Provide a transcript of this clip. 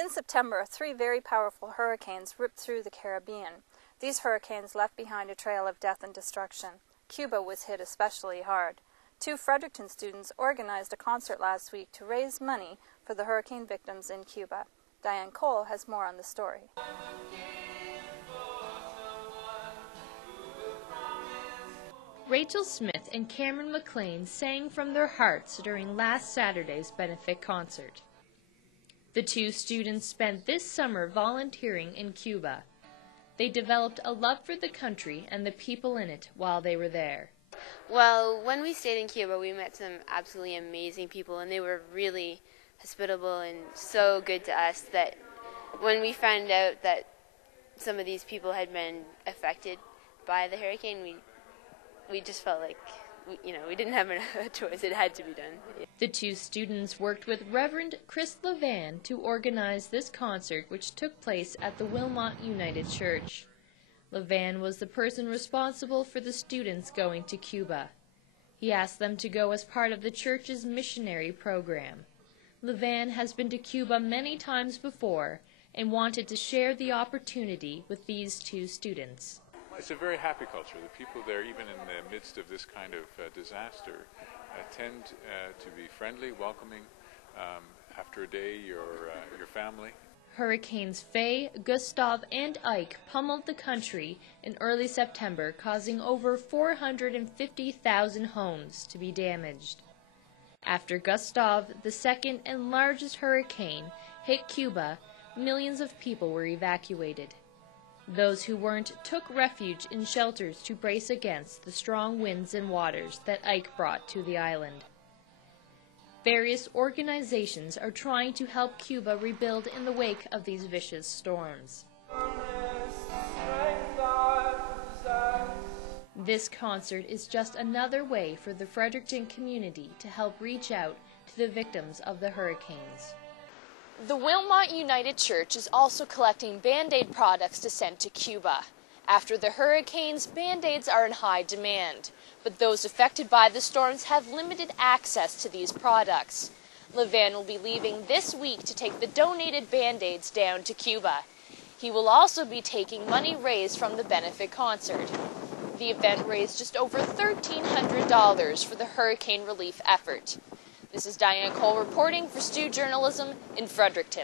In September, 3 very powerful hurricanes ripped through the Caribbean. These hurricanes left behind a trail of death and destruction. Cuba was hit especially hard. 2 Fredericton students organized a concert last week to raise money for the hurricane victims in Cuba. Diane Cole has more on the story. Rachel Smith and Cameron McLean sang from their hearts during last Saturday's benefit concert. The 2 students spent this summer volunteering in Cuba. They developed a love for the country and the people in it while they were there. Well, when we stayed in Cuba, we met some absolutely amazing people, and they were really hospitable and so good to us that when we found out that some of these people had been affected by the hurricane, we just felt like, we didn't have a choice. It had to be done. The 2 students worked with Reverend Chris Levan to organize this concert, which took place at the Wilmot United Church. Levan was the person responsible for the students going to Cuba. He asked them to go as part of the church's missionary program. Levan has been to Cuba many times before and wanted to share the opportunity with these 2 students. It's a very happy culture. The people there, even in the midst of this kind of disaster, tend to be friendly, welcoming. After a day, your family. Hurricanes Faye, Gustav, and Ike pummeled the country in early September, causing over 450,000 homes to be damaged. After Gustav, the second and largest hurricane, hit Cuba, millions of people were evacuated. Those who weren't took refuge in shelters to brace against the strong winds and waters that Ike brought to the island. Various organizations are trying to help Cuba rebuild in the wake of these vicious storms. This concert is just another way for the Fredericton community to help reach out to the victims of the hurricanes. The Wilmot United Church is also collecting Band-Aid products to send to Cuba. After the hurricanes, Band-Aids are in high demand, but those affected by the storms have limited access to these products. Levan will be leaving this week to take the donated Band-Aids down to Cuba. He will also be taking money raised from the benefit concert. The event raised just over $1,300 for the hurricane relief effort. This is Diane Cole reporting for Stu Journalism in Fredericton.